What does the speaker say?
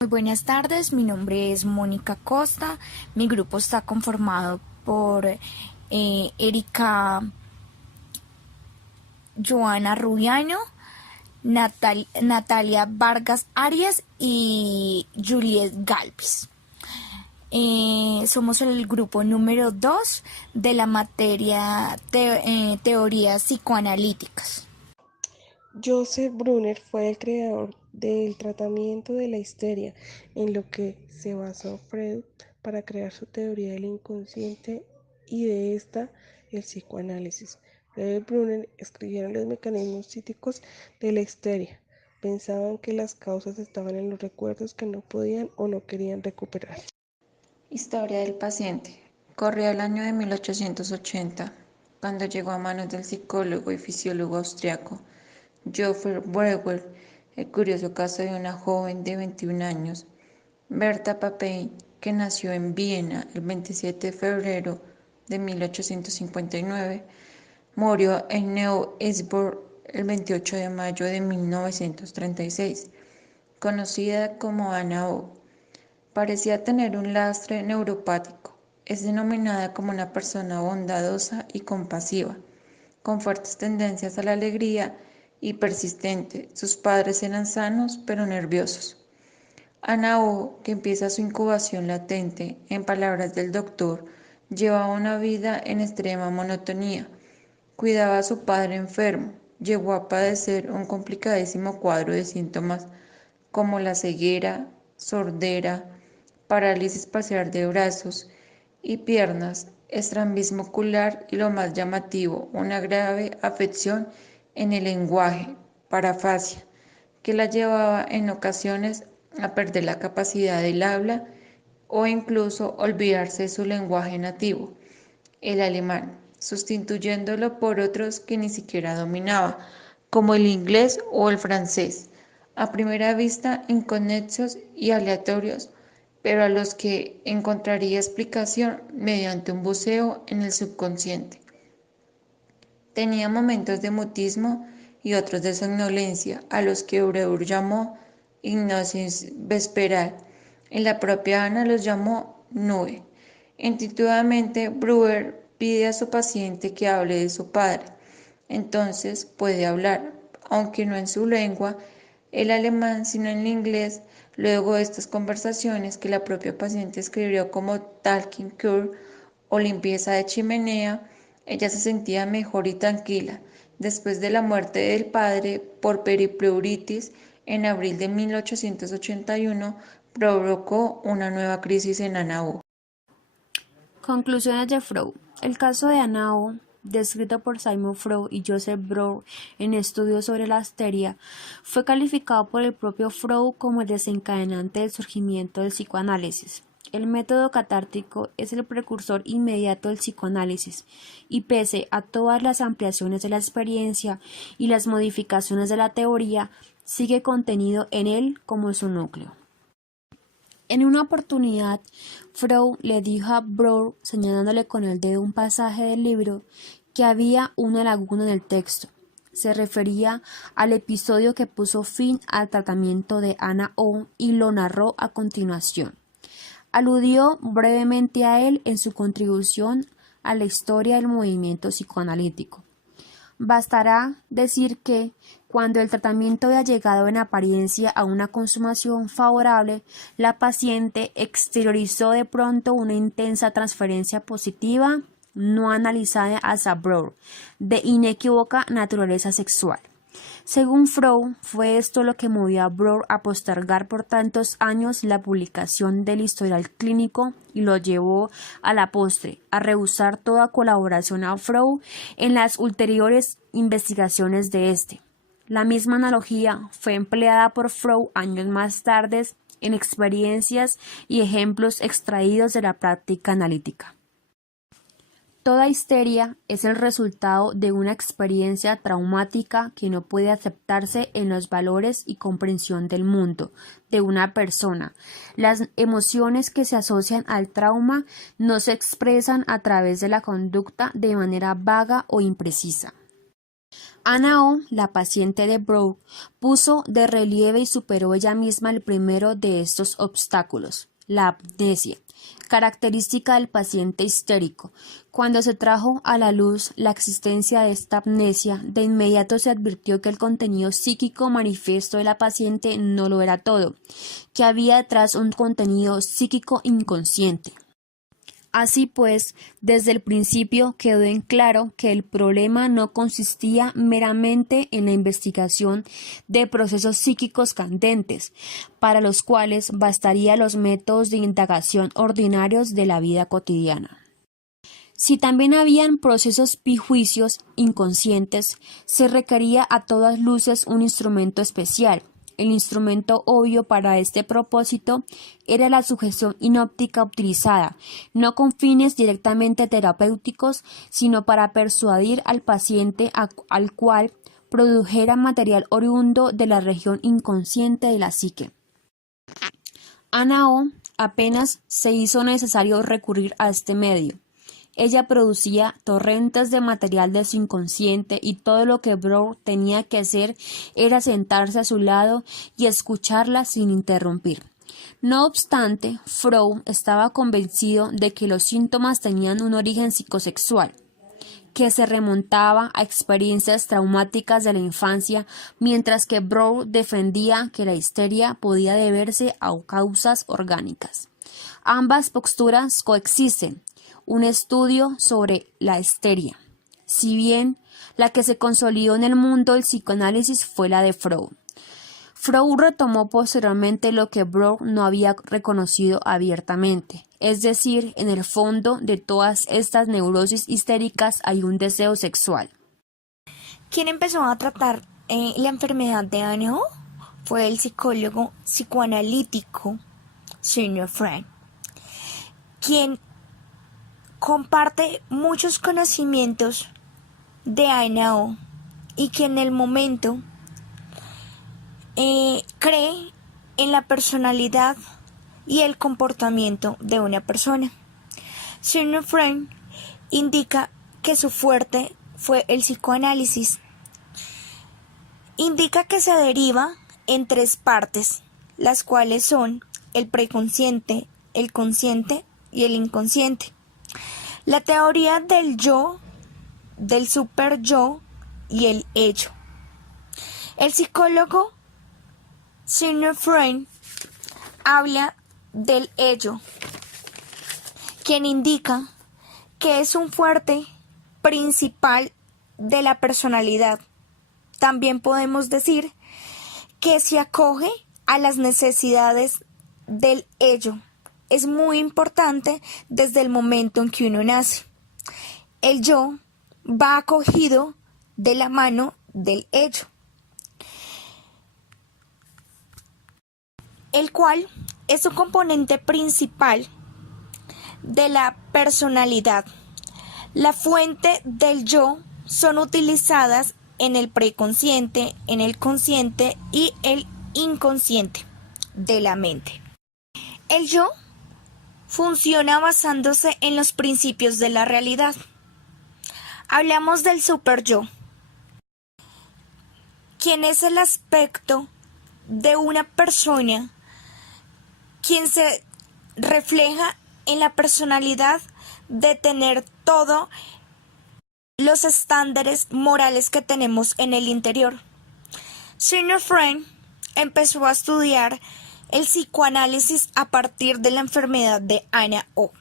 Muy buenas tardes, mi nombre es Mónica Costa. Mi grupo está conformado por Erika Joana Rubiano, Natalia Vargas Arias y Juliet Galvis. Somos el grupo número 2 de la materia teorías psicoanalíticas. Joseph Brunner fue el creador del tratamiento de la histeria, en lo que se basó Freud para crear su teoría del inconsciente y de esta el psicoanálisis. Freud y Brunner escribieron los mecanismos psíquicos de la histeria. Pensaban que las causas estaban en los recuerdos que no podían o no querían recuperar. Historia del paciente. Corría el año de 1880, cuando llegó a manos del psicólogo y fisiólogo austriaco Geoffrey Breuer el curioso caso de una joven de 21 años, Berta Papin, que nació en Viena el 27 de febrero de 1859, murió en Neu-Isenburg el 28 de mayo de 1936, conocida como Ana O. Parecía tener un lastre neuropático. Es denominada como una persona bondadosa y compasiva, con fuertes tendencias a la alegría y persistente. Sus padres eran sanos pero nerviosos. Ana O, que empieza su incubación latente, en palabras del doctor, llevaba una vida en extrema monotonía. Cuidaba a su padre enfermo. Llegó a padecer un complicadísimo cuadro de síntomas como la ceguera, sordera, parálisis parcial de brazos y piernas, estrabismo ocular y lo más llamativo, una grave afección en el lenguaje, parafasia, que la llevaba en ocasiones a perder la capacidad del habla o incluso olvidarse de su lenguaje nativo, el alemán, sustituyéndolo por otros que ni siquiera dominaba, como el inglés o el francés, a primera vista inconexos y aleatorios, pero a los que encontraría explicación mediante un buceo en el subconsciente. Tenía momentos de mutismo y otros de somnolencia, a los que Breuer llamó hipnosis vesperal, y la propia Ana los llamó nube. Intuitivamente, Breuer pide a su paciente que hable de su padre. Entonces puede hablar, aunque no en su lengua, el alemán, sino en el inglés. Luego de estas conversaciones que la propia paciente escribió como talking cure o limpieza de chimenea, ella se sentía mejor y tranquila. Después de la muerte del padre por peripleuritis en abril de 1881, provocó una nueva crisis en Ana O. Conclusiones de Freud. El caso de Ana O, descrito por Sigmund Freud y Joseph Breuer en estudios sobre la histeria, fue calificado por el propio Freud como el desencadenante del surgimiento del psicoanálisis. El método catártico es el precursor inmediato del psicoanálisis, y pese a todas las ampliaciones de la experiencia y las modificaciones de la teoría, sigue contenido en él como su núcleo. En una oportunidad, Freud le dijo a Breuer, señalándole con el dedo un pasaje del libro, que había una laguna en el texto. Se refería al episodio que puso fin al tratamiento de Ana O y lo narró a continuación. Aludió brevemente a él en su contribución a la historia del movimiento psicoanalítico. Bastará decir que, cuando el tratamiento había llegado en apariencia a una consumación favorable, la paciente exteriorizó de pronto una intensa transferencia positiva, no analizada hacia Breuer, de inequívoca naturaleza sexual. Según Freud, fue esto lo que movió a Breuer a postergar por tantos años la publicación del historial clínico y lo llevó a la postre a rehusar toda colaboración a Freud en las ulteriores investigaciones de este. La misma analogía fue empleada por Freud años más tarde en experiencias y ejemplos extraídos de la práctica analítica. Toda histeria es el resultado de una experiencia traumática que no puede aceptarse en los valores y comprensión del mundo de una persona. Las emociones que se asocian al trauma no se expresan a través de la conducta de manera vaga o imprecisa. Ana O, la paciente de Brown, puso de relieve y superó ella misma el primero de estos obstáculos, la amnesia, característica del paciente histérico. Cuando se trajo a la luz la existencia de esta amnesia, de inmediato se advirtió que el contenido psíquico manifiesto de la paciente no lo era todo, que había detrás un contenido psíquico inconsciente. Así pues, desde el principio quedó en claro que el problema no consistía meramente en la investigación de procesos psíquicos candentes, para los cuales bastarían los métodos de indagación ordinarios de la vida cotidiana. Si también habían procesos prejuicios inconscientes, se requería a todas luces un instrumento especial. El instrumento obvio para este propósito era la sugestión hipnótica utilizada, no con fines directamente terapéuticos, sino para persuadir al paciente al cual produjera material oriundo de la región inconsciente de la psique. Ana O apenas se hizo necesario recurrir a este medio. Ella producía torrentes de material de su inconsciente y todo lo que Brown tenía que hacer era sentarse a su lado y escucharla sin interrumpir. No obstante, Freud estaba convencido de que los síntomas tenían un origen psicosexual, que se remontaba a experiencias traumáticas de la infancia, mientras que Brown defendía que la histeria podía deberse a causas orgánicas. Ambas posturas coexisten. Un estudio sobre la histeria. Si bien la que se consolidó en el mundo del psicoanálisis fue la de Freud. Freud retomó posteriormente lo que Brown no había reconocido abiertamente, es decir, en el fondo de todas estas neurosis histéricas hay un deseo sexual. Quien empezó a tratar la enfermedad de Ana O fue el psicólogo psicoanalítico Sigmund Freud, quien comparte muchos conocimientos de Ana O y que en el momento cree en la personalidad y el comportamiento de una persona. Sigmund Freud indica que su fuerte fue el psicoanálisis. Indica que se deriva en tres partes, las cuales son el preconsciente, el consciente y el inconsciente. La teoría del yo, del superyo y el ello. El psicólogo Sigmund Freud habla del ello, quien indica que es un fuerte principal de la personalidad. También podemos decir que se acoge a las necesidades del ello. Es muy importante desde el momento en que uno nace. El yo va acogido de la mano del ello, el cual es un componente principal de la personalidad. La fuente del yo son utilizadas en el preconsciente, en el consciente y el inconsciente de la mente. El yo funciona basándose en los principios de la realidad. Hablamos del superyo, quien es el aspecto de una persona quien se refleja en la personalidad de tener todos los estándares morales que tenemos en el interior. Sigmund Freud empezó a estudiar el psicoanálisis a partir de la enfermedad de Ana O.